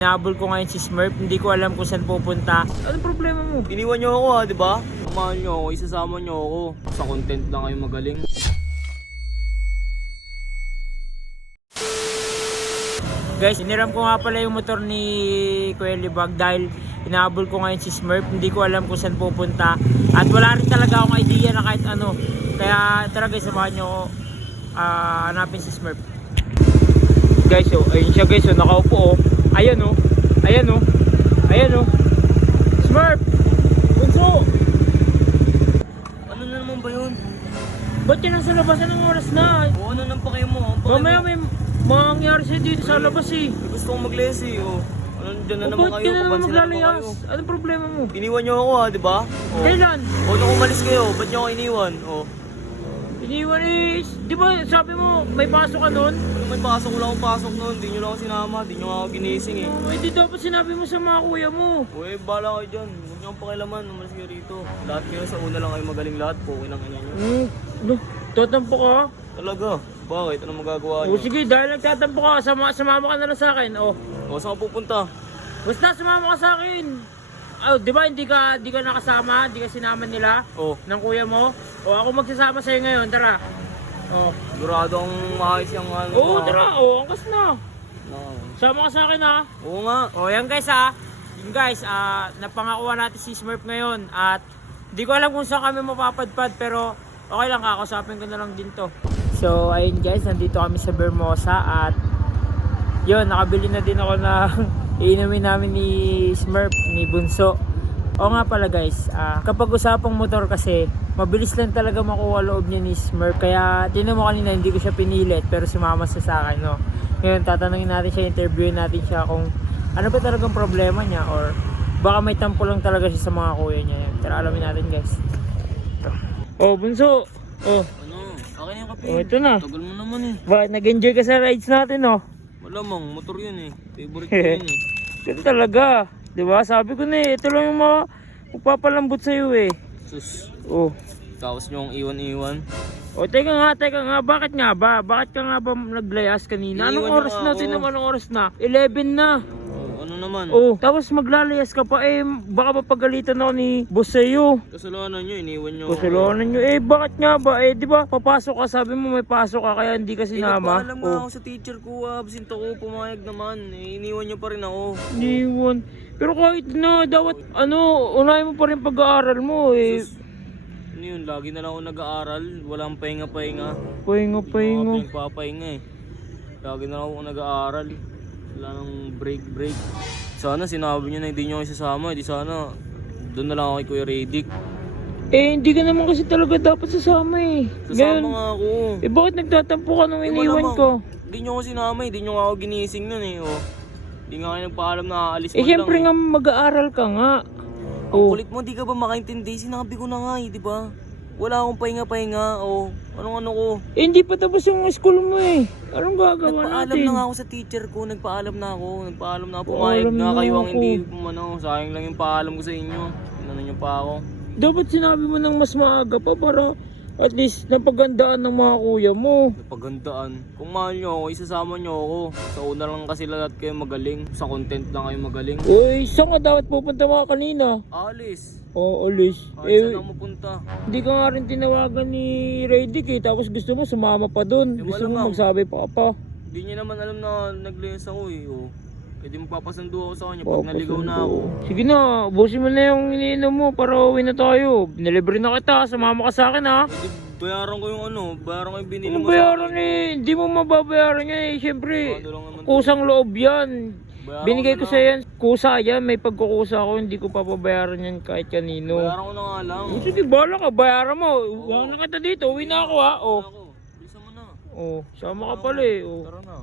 Nahabol ko ngayon si Smurf, hindi ko alam kung saan pupunta. Anong problema mo? Iniwan niyo ako ha, di ba? Samahan niyo ako, isasama niyo ako. Sa content lang kayo magaling. Guys, iniram ko nga pala yung motor ni Kuya Libag dahil inahabol ko ngayon si Smurf, hindi ko alam kung saan pupunta. At wala rin talaga akong idea na kahit ano. Kaya tara guys, samahan niyo ako hanapin si Smurf. Guys, oh, ayun siya guys, oh, nakaupo oh. Ayan oh. Ayan oh. Ayan oh. Smurf! Bunso! Ano na naman ba yun? Ba't yan nasa labas? Anong oras na? O ano nang pakay mo? Mamaya may mangyari sa'yo dito sa labas eh. Gusto kong mag-lessy oh. Ano dyan na naman Ba't kayo? ka na naman Papansin na naman maglalayas? kayo. Anong problema mo? Iniwan niyo ako ha, di ba? O. Kailan? O nung umalis kayo, ba't niyo ako iniwan? O. Iniwan eh. Di ba sabi mo may pasok ka nun? Ano may pasok? Wala akong pasok noon. Di niyo lang ako sinama. Di niyo ako ginising eh. Oh, hindi dapat sinabi mo sa mga kuya mo. Uy, bahala kayo dyan. Huwag niyo akong pakialaman. Umalis kayo rito. Lahat kayo sa una lang kayo magaling lahat. Pukin ang ina niyo. Tatampo ka? Talaga? Bakit? Ano magagawa O niyo? sige, dahil nagtatampo ka, sumama ka na lang sa akin. O, O, saan ka pupunta? basta sumama ka sa akin. Oh, di ba hindi ka nakasama, hindi ka sinama nila O, ng kuya mo? O ako magsasama sa'yo ngayon, tara. O, sigurado ang maayos yung ano. oo, tara. O, angkas na. No. Sama ka sa akin ha. Oo nga. O yan guys ha. Yun guys, napangakuha natin si Smurf ngayon. At di ko alam kung saan kami mapapadpad. Pero okay lang, kakausapin ko na lang din to. So ayun guys, nandito kami sa Bermosa. At yun, nakabili na din ako ng iinumin namin ni Smurf, ni Bunso. O nga pala guys, kapag usapang motor kasi, mabilis lang talaga makuha loob niya ni Smurf. Kaya tinan mo kanina, hindi ko siya pinilit pero sumama siya sa akin, no? Ngayon tatanungin natin siya, interviewin natin siya kung ano ba talagang problema niya or baka may tampo lang talaga siya sa mga kuya niya. Tara, alamin natin guys. Oh, Bunso! Oh, Ano? Akin yung kape. oh ito na. Tagal mo naman eh. Ba, nag-enjoy ka sa rides natin, no? Malamang, motor yun eh. Favorite ko yun eh. Ganun talaga. Diba? Sabi ko na eh, ito lang yung magpapalambot sa'yo eh. Sus, Oh. tapos nyo ang iwan-iwan. O teka nga, bakit nga ba? Bakit ka nga ba naglayas kanina? Anong Iniwan oras niyo na? ako. Tingnan mo anong oras na? 11 na. Oh, ano naman? Oh, tapos maglalayas ka pa eh, baka mapagalitan ako ni boss sa'yo. Kasalanan nyo, iniwan nyo. Kasalanan nyo eh, bakit nga ba? Eh, di ba papasok ka, sabi mo may pasok ka kaya hindi ka sinama. Nagpaalam nga ako sa teacher ko, absent ako, pumayag naman. Eh, iniwan nyo pa rin ako. Iniwan. Pero kahit na, dapat unahin mo pa rin pag-aaral mo eh. Sus, ano yun, lagi na lang ako nag-aaral. Walang pahinga-pahinga. Pahinga. Papahinga eh. Lagi na lang ako nag-aaral. Wala nang break. Sana sinabi nyo na hindi nyo ako isasama. Hindi sana doon na lang ako kay Kuya Redick. Eh, hindi ka naman kasi talaga dapat sasama eh. Sasama nga ako. Eh, bakit nagtatampo ka nung iniwan malamang, ko? Hindi nyo ako sinama eh. Hindi nyo nga ako ginising nun eh. Oh. Hindi nga kayo nagpaalam na aalis Eh, man syempre lang nga mag-aaral ka nga. Ang kulit mo, di ka ba makaintindi? Sinabi ko na nga eh, di ba? Wala akong pahinga-pahinga. Oh. Anong ko? Eh, hindi pa tapos yung school mo eh. Anong gagawa Nagpaalam natin? na nga ako sa teacher ko. Nagpaalam na ako. Pumayag Paalam nga na kayo ang ako. hindi sayang lang yung paalam ko sa inyo. Ano nyo pa ako? Dapat sinabi mo ng mas maaga pa para at least napagandaan ng mga kuya mo. Napagandaan. Kung mahal nyo ako, isasama nyo ako. Sa una lang kasi lahat kayo magaling. Sa content lang kayo magaling. Uy, saan ka dapat pupunta mga kanina? Alis. Oo, alis. Kahit saan ako mapunta. Hindi ka nga rin tinawagan ni Redick eh. Tapos gusto mo sumama pa dun. Eh, Gusto mo malamang. magsabi pa. Hindi nyo naman alam na nag-layas ako eh. Oh. Pwede magpapasundo ako sa kanya pag naligaw na ako. Sige na, busin mo na yung iniinom mo para uwi na tayo. Binilibre na kita, sumama ka sa akin ha. Pwede bayaran ko yung bayaran ko yung binili Ano mo sa bayaran akin. eh? Hindi mo mababayaran yan eh. Siyempre, Ano lang naman. kusang loob yan. Bayaran Binigay ko ko na sa yan. Kusa yan, may pagkukusa ako. Hindi ko papabayaran yan kahit kanino. Bayaran ko na nga lang. Sige, bahala ka, bayaran mo. Wala na kita dito, uwi na ako ha. Oh. Ako, bilisan mo na. Oh, sama ka pala eh. Oh. Tara na.